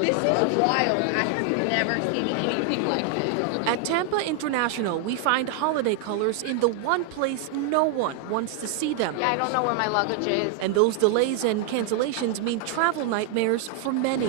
This is wild. I have never seen anything like this. At Tampa International, we find holiday colors in the one place no one wants to see them. Yeah, I don't know where my luggage is. And those delays and cancellations mean travel nightmares for many.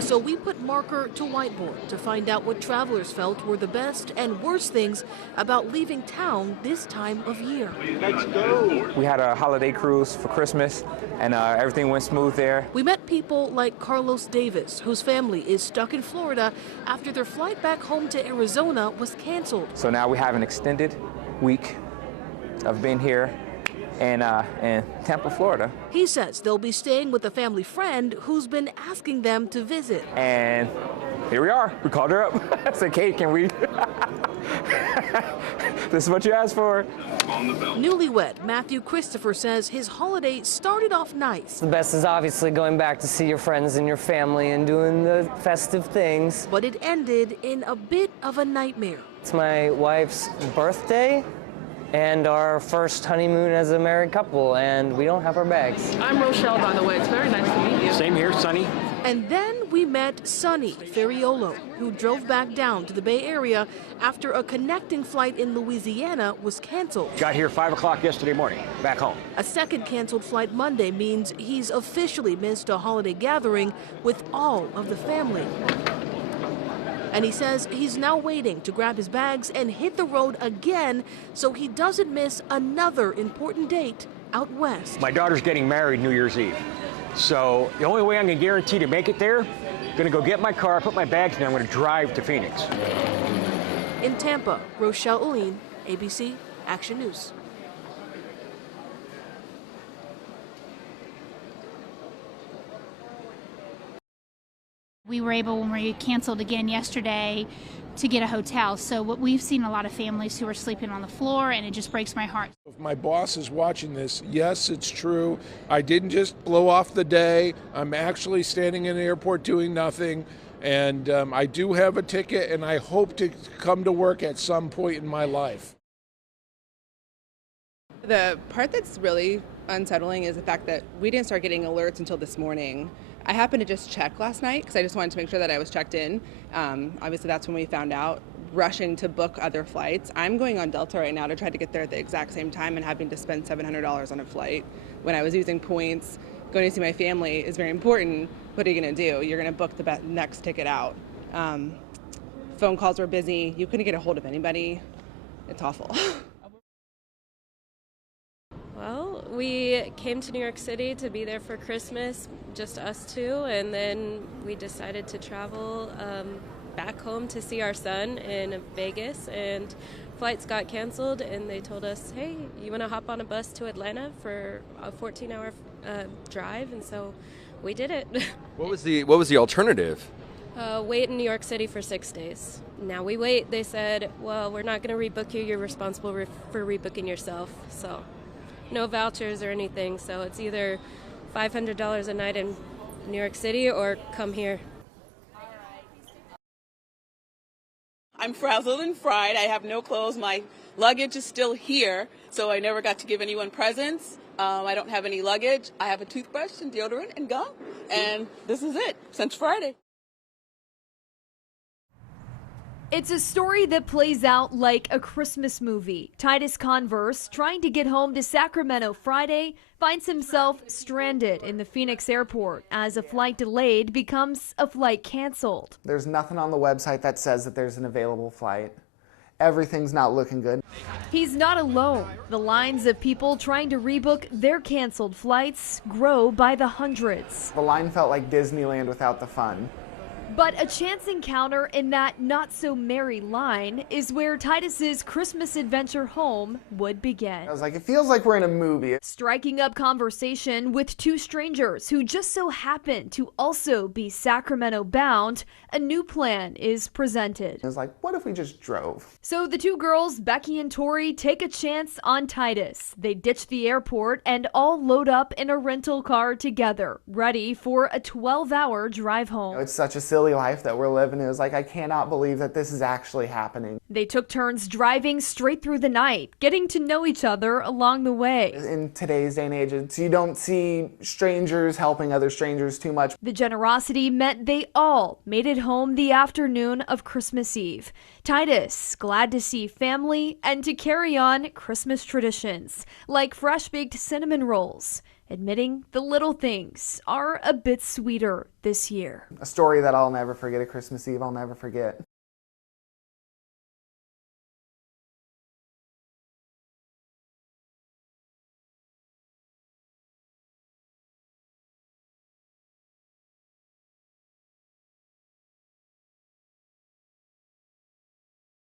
So we put marker to whiteboard to find out what travelers felt were the best and worst things about leaving town this time of year. Let's go. We had a holiday cruise for Christmas, and everything went smooth there. We met people like Carlos Davis, whose family is stuck in Florida after their flight back home to Arizona was canceled. So now we have an extended week of being here in Tampa, Florida. He says they'll be staying with a family friend who's been asking them to visit. And here we are. We called her up. I said, Kate, can we? This is what you asked for. Newlywed Matthew Christopher says his holiday started off nice. The best is obviously going back to see your friends and your family and doing the festive things. But it ended in a bit of a nightmare. It's my wife's birthday and our first honeymoon as a married couple, and we don't have our bags. I'm Rochelle, by the way. It's very nice to meet you. Same here, Sonny. And then we met Sonny Ferriolo, who drove back down to the Bay Area after a connecting flight in Louisiana was canceled. Got here 5 o'clock yesterday morning, back home. A second canceled flight Monday means he's officially missed a holiday gathering with all of the family. And he says he's now waiting to grab his bags and hit the road again so he doesn't miss another important date out west. My daughter's getting married New Year's Eve. So the only way I'm going to guarantee to make it there, I'm going to go get my car, put my bags in, and I'm going to drive to Phoenix. In Tampa, Rochelle Oline, ABC Action News. We were able, when we canceled again yesterday, to get a hotel. So what we've seen a lot of families who are sleeping on the floor, and it just breaks my heart. If my boss is watching this, yes, it's true. I didn't just blow off the day. I'm actually standing in the airport doing nothing. And I do have a ticket, and I hope to come to work at some point in my life. The part that's really unsettling is the fact that we didn't start getting alerts until this morning. I happened to just check last night because I just wanted to make sure that I was checked in. Obviously, that's when we found out, rushing to book other flights. I'm going on Delta right now to try to get there at the exact same time and having to spend $700 on a flight. When I was using points, going to see my family is very important. What are you going to do? You're going to book the next ticket out. Phone calls were busy. You couldn't get a hold of anybody. It's awful. Well, we came to New York City to be there for Christmas, just us two, and then we decided to travel back home to see our son in Vegas, and flights got canceled, and they told us, hey, you want to hop on a bus to Atlanta for a 14-hour drive, and so we did it. What was the alternative? Wait in New York City for 6 days. Now we wait. They said, well, we're not going to rebook you. You're responsible for rebooking yourself, so no vouchers or anything, so it's either $500 a night in New York City or come here. I'm frazzled and fried. I have no clothes. My luggage is still here, so I never got to give anyone presents. I don't have any luggage. I have a toothbrush and deodorant and gum, and this is it since Friday. It's a story that plays out like a Christmas movie. Titus Converse, trying to get home to Sacramento Friday, finds himself stranded in the Phoenix airport as a flight delayed becomes a flight canceled. There's nothing on the website that says that there's an available flight. Everything's not looking good. He's not alone. The lines of people trying to rebook their canceled flights grow by the hundreds. The line felt like Disneyland without the fun. But a chance encounter in that not-so-merry line is where Titus's Christmas adventure home would begin. I was like, it feels like we're in a movie. Striking up conversation with two strangers who just so happen to also be Sacramento-bound, a new plan is presented. I was like, what if we just drove? So the two girls, Becky and Tori, take a chance on Titus. They ditch the airport and all load up in a rental car together, ready for a 12-hour drive home. It's such a silly silly life that we're living. It was like, I cannot believe that this is actually happening. They took turns driving straight through the night, getting to know each other along the way. In today's day and age, you don't see strangers helping other strangers too much. The generosity meant they all made it home the afternoon of Christmas Eve. Titus, glad to see family and to carry on Christmas traditions, like fresh-baked cinnamon rolls, admitting the little things are a bit sweeter this year. A story that I'll never forget, a Christmas Eve I'll never forget.